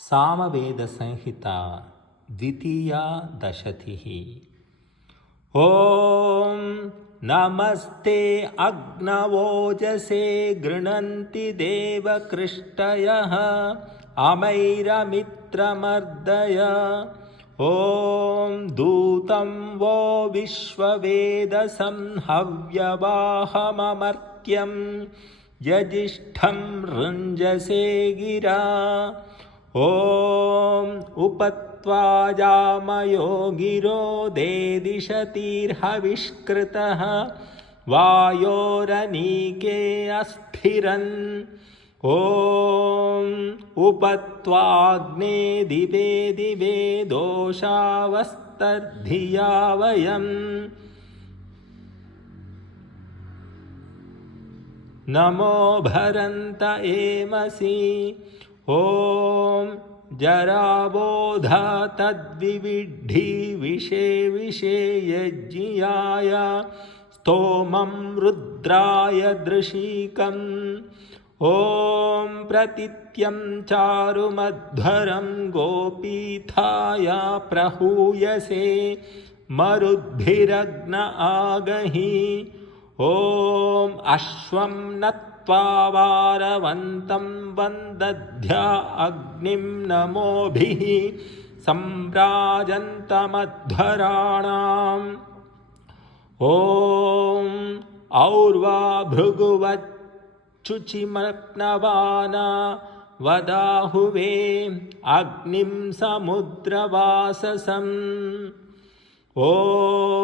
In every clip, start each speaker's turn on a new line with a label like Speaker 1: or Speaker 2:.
Speaker 1: सामवेदसंहिता द्वितीया दशतिः। ॐ नमस्ते अग्नवोजसे गृह्णन्ति देवकृष्टयः अमैरमित्रमर्दय। ॐ दूतं वो विश्ववेदसं हव्यवाहममर्त्यं यजिष्ठं रुञ्जसे गिरा। ॐ उपत्वाजामयो गिरो देदिशतीर्हविष्कृतः वायोरनीके अस्फिरन् ॐ उपत्वाग्ने दिवे दिवे दोषावस्तर्धिया वयम्। नमो भरन्त एमसि ॐ जराबोध तद्विविड्ढि विषे विषे यज्ञियाय स्तोमं रुद्राय दृशीकम् ॐ प्रतित्यं चारुमध्वरं गोपीथाय प्रहूयसे मरुद्भिरग्न आगहि ॐ अश्वं नत्वा वारवन्तं वन्दध्या अग्निं नमोभिः सम्राजन्तमध्वराणाम् ॐ और्वा भृगुवच्छुचिमप्नवाना वदाहुवे अग्निं समुद्रवाससम् ॐ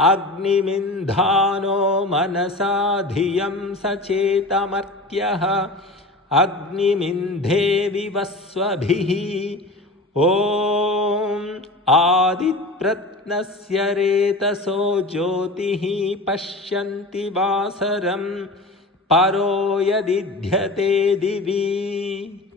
Speaker 1: अग्निमिन्धानो मनसा धियं सचेतमर्त्यः। अग्निमिन्धे विवस्वभिः। ॐ आदिप्रत्नस्य रेतसो ज्योतिः पश्यन्ति वासरं। परो यदिध्यते दिवि।